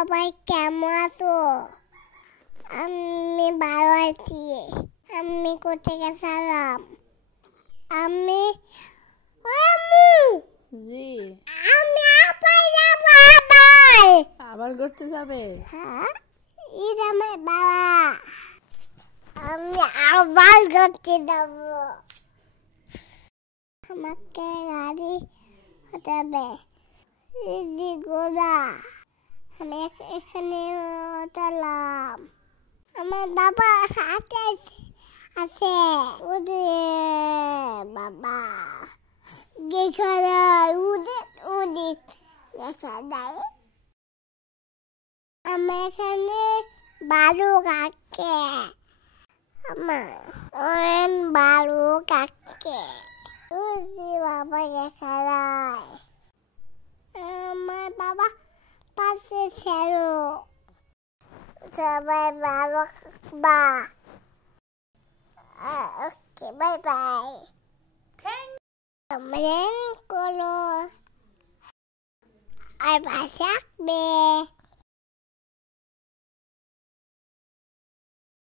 সবাই কেমন আছো? আমি ভালো আছি। আমি কোথায় গেছিলাম? আমি জি আমি আবার যাব আবার। আবার করতে যাবে? হ্যাঁ, এই যে আমার বাবা। আমি আবার করতে যাব। আমাকে গাড়ি হতে হবে। এই যে গোড়া, আমি এখানে উঠলাম। আমার বাবা হাতে আছে। ওরে বাবা, দেখা যায় উদিত উদিত দেখা যায়। আমার এখানে বারো কাকে, আমার অনেক বারো কাকে। ওরে বাবা দেখা যায়। আমার বাবা পাশে ছিল। সবাই ভালো বা। ওকে, বাই বাই। কমেন্ট করো আর ভাষা